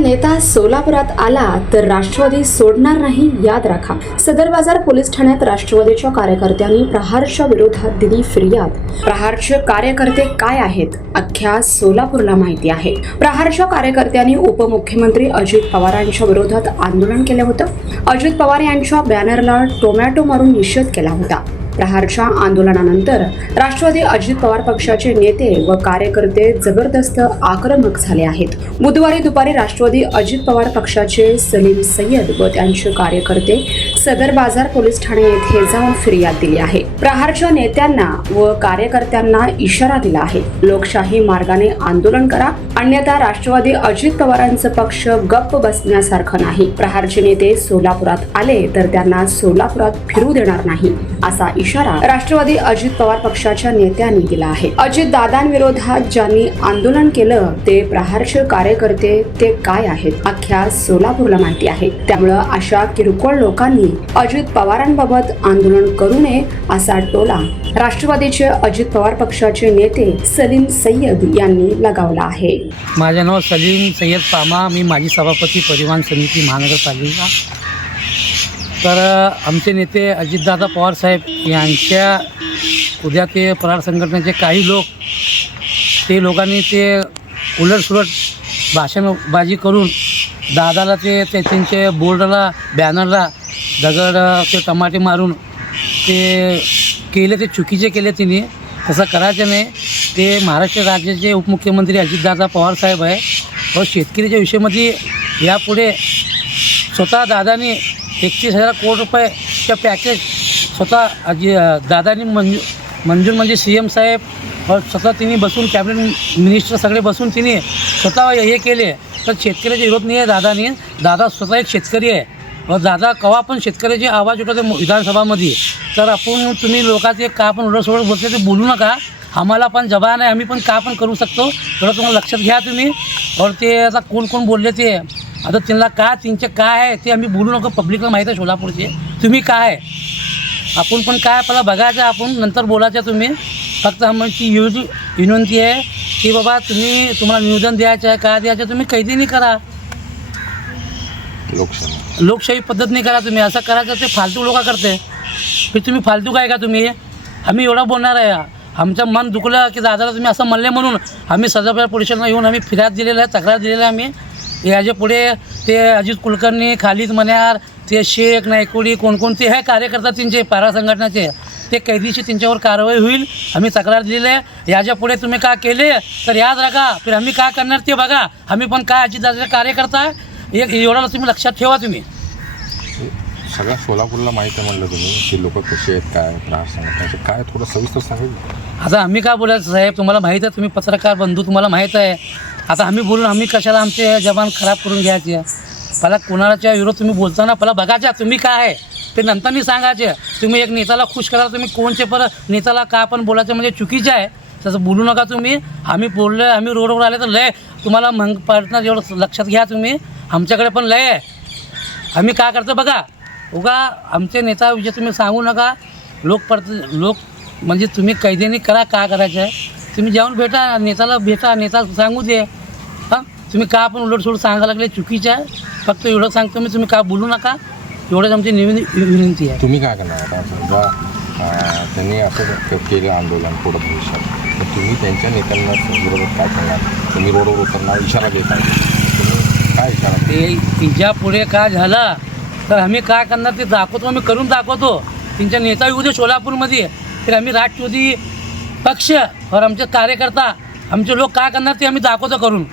नेता सोलापुरात आला तर राष्ट्रवादी सोडणार नाही याद राखा. सदर बाजार पोलीस ठाण्यात राष्ट्रवादीच्या कार्यकर्त्यांनी प्रहारच्या विरोधात दिली फिर्याद. प्रहारचे कार्यकर्ते काय आहेत? अख्ख्या सोलापूरला माहिती आहे. प्रहारच्या कार्यकर्त्यांनी उपमुख्यमंत्री अजित पवारांच्या विरोधात आंदोलन केलं होतं. अजित पवार यांच्या बॅनरला टोमॅटो मारून निषेध केला होता. प्रहारच्या आंदोलनानंतर राष्ट्रवादी अजित पवार पक्षाचे नेते व कार्यकर्ते जबरदस्त आक्रमक झाले आहेत. बुधवारी दुपारी राष्ट्रवादी अजित पवार पक्षाचे सलीम सय्यद व त्यांचे कार्यकर्ते सदर बाजार पोलीस ठाणे येथे जाऊन फिर्याद दिली आहे. प्रहारच्या नेत्यांना व कार्यकर्त्यांना इशारा दिला आहे. लोकशाही मार्गाने आंदोलन करा. अन्यथा राष्ट्रवादी अजित पवारांचं पक्ष गप्प बसण्यासारखं नाही. प्रहारचे नेते सोलापुरात आले तर त्यांना सोलापुरात फिरू देणार नाही असा इशारा राष्ट्रवादी अजित पवार पक्षाच्या नेत्यांनी दिला आहे. अजित दादांविरोधात ज्यांनी आंदोलन केलं ते प्रहारचे कार्यकर्ते ते काय आहेत? अख्ख्या सोलापूरला माहिती आहे. त्यामुळं अशा किरकोळ लोकांनी अजित पवारांबाबत आंदोलन करू नये असा टोला राष्ट्रवादीचे अजित पवार पक्षाचे नेते सलीम सय्यद यांनी लगावला आहे. माझे नाव सलीम सय्यद पामा. मी माजी सभापती परिवहन समिती महानगरपालिका तर आमचे नेते अजितदादा पवारसाहेब यांच्या उद्या ते प्रहार संघटनेचे काही लोक ते लोकांनी ते उलटसुलट भाषणबाजी करून दादाला ते ते त्यांचे बोर्डला बॅनरला दगड ते टमाटे मारून ते केले ते चुकीचे केले तिने. तसं करायचं नाही. ते महाराष्ट्र राज्याचे उपमुख्यमंत्री अजितदादा पवारसाहेब आहे. व शेतकरीच्या विषयामध्ये यापुढे स्वतः दादानी एकतीस हजार कोटी रुपयेचं पॅकेज स्वतः जी दादानी मंजू मंजूर म्हणजे सी एम साहेब स्वतः तिने बसून कॅबिनेट मिनिस्टर सगळे बसून तिने स्वतः हे केले. तर शेतकऱ्याचे विरोध नाही आहे दादानी. दादा स्वतः एक शेतकरी आहे. व दादा कवा पण शेतकऱ्याचे आवाज उठवते विधानसभामध्ये. तर आपण तुम्ही लोकांचे का पण उलटसोलट बोलते ते बोलू नका. आम्हाला पण जबान आहे. आम्ही पण का पण करू शकतो. थोडं तुम्हाला लक्षात घ्या तुम्ही. और ते आता कोण कोण बोलले ते? आता त्यांना का त्यांचे काय आहे ते आम्ही बोलू नको पब्लिकला माहीत आहे सोलापूरचे. तुम्ही काय आहे? आपण पण काय आपल्याला बघायचं आपण नंतर बोलायचं तुम्ही. फक्त आमची युज विनंती आहे की बाबा तुम्ही तुम्हाला निवेदन द्यायचं आहे काय द्यायचं आहे, तुम्ही कैदीनी करा. लोकशाही. लोकशाही पद्धत नाही करा तुम्ही असं करायचं ते फालतू लोक करते. की तुम्ही फालतू काय का तुम्ही? आम्ही एवढं बोलणार आहे. आमचं मन दुखलं की दादाला तुम्ही असं म्हणले म्हणून आम्ही सजापरा पोलिसांना येऊन आम्ही फिर्याद दिलेलं आहे तक्रार दिलेलं आहे आम्ही. याच्यापुढे ते अजित कुलकर्णी खालिद मन्यार ते शेख नायकोडी कोणकोणते आहे कार्यकर्ता त्यांचे पारा संघटनाचे ते कैदीशी त्यांच्यावर कारवाई होईल आम्ही तक्रार दिलेली आहे. याच्यापुढे तुम्ही का केले? तर याद राखा फिर आम्ही काय करणार ते बघा. आम्ही पण काय अजितदादाचे कार्यकर्ता एक एवढा तुम्ही लक्षात ठेवा तुम्ही. सगळ्या सोलापूरला माहीत आहे म्हणलं तुम्ही की लोक कसे आहेत काय त्रास संघटनाचे म्हणजे काय थोडं सविस्तर सांगेल? आता आम्ही काय बोलायचं साहेब? तुम्हाला माहीत आहे तुम्ही पत्रकार बंधू तुम्हाला माहीत आहे. आता आम्ही बोलून आम्ही कशाला आमचे जबान खराब करून घ्यायचे? मला कोणाच्या विरोध तुम्ही बोलताना मला बघायच्या तुम्ही काय आहे? ते नंतरनी सांगायचे. तुम्ही एक नेताला खुश करा तुम्ही कोणचे पर नेताला का पण बोलायचं म्हणजे चुकीचं आहे. तसं बोलू नका तुम्ही. आम्ही बोललो आम्ही रोडवर आले तर लय. तुम्हाला मग पार्टनर एवढं लक्षात घ्या तुम्ही. आमच्याकडे पण लय आहे. आम्ही काय करतो बघा? उगा आमचे नेता विषय तुम्ही सांगू नका लोक परत लोक म्हणजे तुम्ही कैद्याने करा काय करायचं आहे तुम्ही जाऊन भेटा नेत्याला भेटा नेता सांगू दे. हां? तुम्ही का पण उलटसोड सांगायला लागले? चुकीचं आहे. फक्त एवढं सांगतो मी तुम्ही का बोलू नका? एवढंच आमची निविन विनंती आहे. तुम्ही काय करणार आता? समजा त्यांनी असं के- केलं आंदोलन पुढं भविष्यात. तर तुम्ही त्यांच्या नेत्यांना विरोधात काय करणार? तुम्ही रोडवर उतरणार इशारा देत आहे. तुम्ही काय इशारा ते तिच्या पुढे काय झालं? तर आम्ही काय करणार ते दाखवतो आम्ही करून दाखवतो. त्यांच्या नेता येऊ दे सोलापूरमध्ये. तर आम्ही राष्ट्रवादी पक्ष और आमचे कार्यकर्ता आमचे लोक काय करणार ते आम्ही दाखवतो करून.